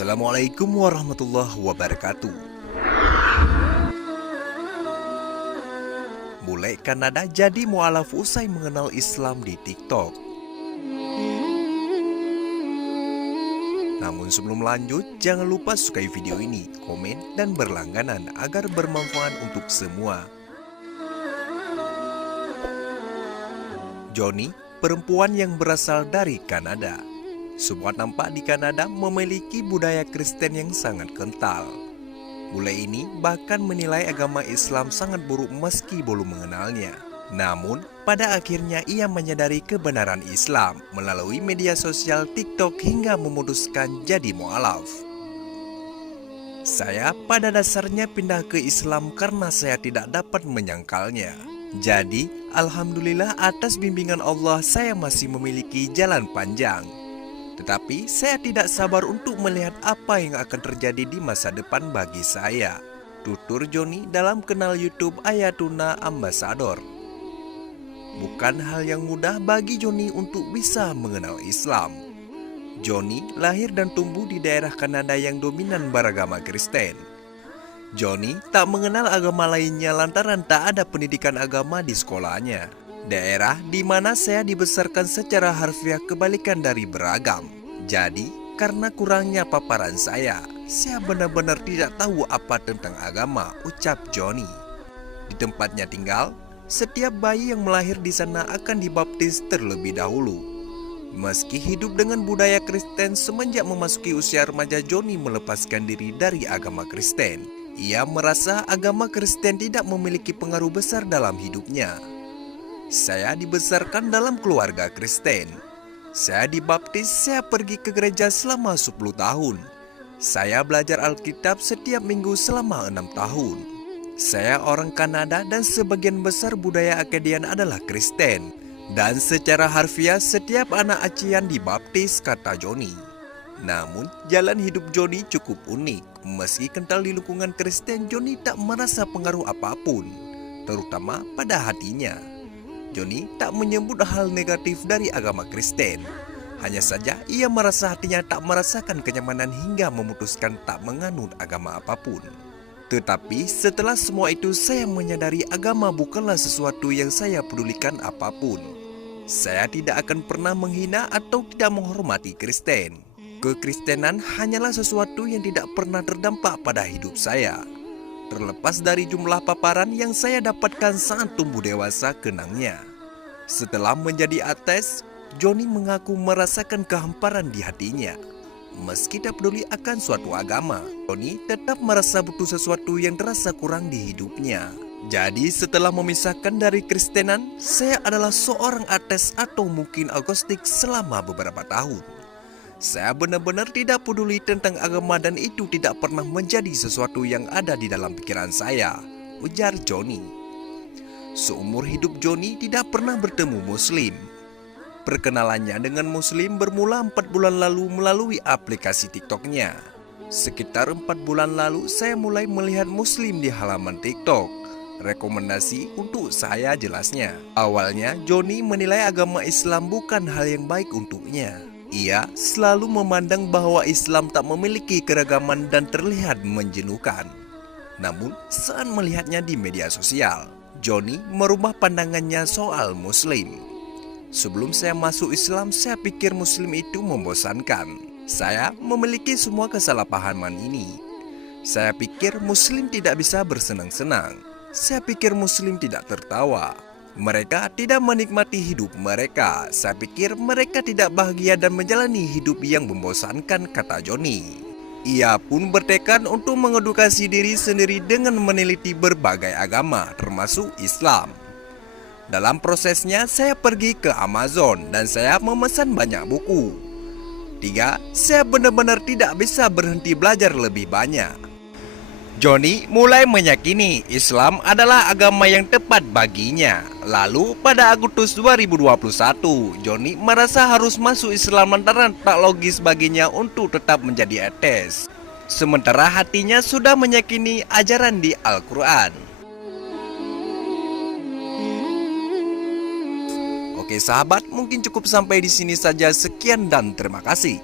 Assalamualaikum warahmatullahi wabarakatuh. Bule Kanada jadi mualaf usai mengenal Islam di TikTok. Namun sebelum lanjut, jangan lupa sukai video ini, komen, dan berlangganan agar bermanfaat untuk semua. Johnny, perempuan yang berasal dari Kanada. Semua nampak di Kanada memiliki budaya Kristen yang sangat kental. Bule ini bahkan menilai agama Islam sangat buruk meski belum mengenalnya. Namun, pada akhirnya ia menyadari kebenaran Islam melalui media sosial TikTok hingga memutuskan jadi mualaf. Saya pada dasarnya pindah ke Islam karena saya tidak dapat menyangkalnya. Jadi, alhamdulillah atas bimbingan Allah saya masih memiliki jalan panjang. Tetapi saya tidak sabar untuk melihat apa yang akan terjadi di masa depan bagi saya. Tutur Johnny dalam kanal YouTube Ayatuna Ambassador. Bukan hal yang mudah bagi Johnny untuk bisa mengenal Islam. Johnny lahir dan tumbuh di daerah Kanada yang dominan beragama Kristen. Johnny tak mengenal agama lainnya lantaran tak ada pendidikan agama di sekolahnya. Daerah di mana saya dibesarkan secara harfiah kebalikan dari beragam. Jadi, karena kurangnya paparan saya benar-benar tidak tahu apa tentang agama, ucap Johnny. Di tempatnya tinggal, setiap bayi yang melahir di sana akan dibaptis terlebih dahulu. Meski hidup dengan budaya Kristen, semenjak memasuki usia remaja Johnny melepaskan diri dari agama Kristen. Ia merasa agama Kristen tidak memiliki pengaruh besar dalam hidupnya. Saya dibesarkan dalam keluarga Kristen. Saya dibaptis, saya pergi ke gereja selama 10 tahun. Saya belajar Alkitab setiap minggu selama 6 tahun. Saya orang Kanada dan sebagian besar budaya Akadian adalah Kristen. Dan secara harfiah setiap anak Acian dibaptis, kata Johnny. Namun jalan hidup Johnny cukup unik. Meski kental di lingkungan Kristen, Johnny tak merasa pengaruh apapun, terutama pada hatinya. Johnny tak menyebut hal negatif dari agama Kristen. Hanya saja ia merasa hatinya tak merasakan kenyamanan hingga memutuskan tak menganut agama apapun. Tetapi setelah semua itu saya menyadari agama bukanlah sesuatu yang saya pedulikan apapun. Saya tidak akan pernah menghina atau tidak menghormati Kristen. Kekristenan hanyalah sesuatu yang tidak pernah terdampak pada hidup saya. Terlepas dari jumlah paparan yang saya dapatkan saat tumbuh dewasa, kenangnya. Setelah menjadi ateis, Johnny mengaku merasakan kehamparan di hatinya. Meski tak peduli akan suatu agama, Johnny tetap merasa butuh sesuatu yang terasa kurang di hidupnya. Jadi setelah memisahkan dari Kristenan, saya adalah seorang ateis atau mungkin agnostik selama beberapa tahun. Saya benar-benar tidak peduli tentang agama dan itu tidak pernah menjadi sesuatu yang ada di dalam pikiran saya, ujar Johnny. Seumur hidup Johnny tidak pernah bertemu Muslim. Perkenalannya dengan Muslim bermula 4 bulan lalu melalui aplikasi TikToknya. Sekitar 4 bulan lalu saya mulai melihat Muslim di halaman TikTok. Rekomendasi untuk saya jelasnya. Awalnya Johnny menilai agama Islam bukan hal yang baik untuknya. Ia selalu memandang bahwa Islam tak memiliki keragaman dan terlihat menjenuhkan. Namun saat melihatnya di media sosial, Johnny merubah pandangannya soal Muslim. Sebelum saya masuk Islam, saya pikir Muslim itu membosankan. Saya memiliki semua kesalahpahaman ini. Saya pikir Muslim tidak bisa bersenang-senang. Saya pikir Muslim tidak tertawa. Mereka tidak menikmati hidup mereka. Saya pikir mereka tidak bahagia dan menjalani hidup yang membosankan, kata Johnny. Ia pun bertekad untuk mengedukasi diri sendiri dengan meneliti berbagai agama, termasuk Islam. Dalam prosesnya, saya pergi ke Amazon dan saya memesan banyak buku. 3. Saya benar-benar tidak bisa berhenti belajar lebih banyak. Johnny mulai meyakini Islam adalah agama yang tepat baginya. Lalu pada Agustus 2021, Johnny merasa harus masuk Islam lantaran tak logis baginya untuk tetap menjadi ateis. Sementara hatinya sudah meyakini ajaran di Al-Quran. Oke sahabat, mungkin cukup sampai di sini saja. Sekian dan terima kasih.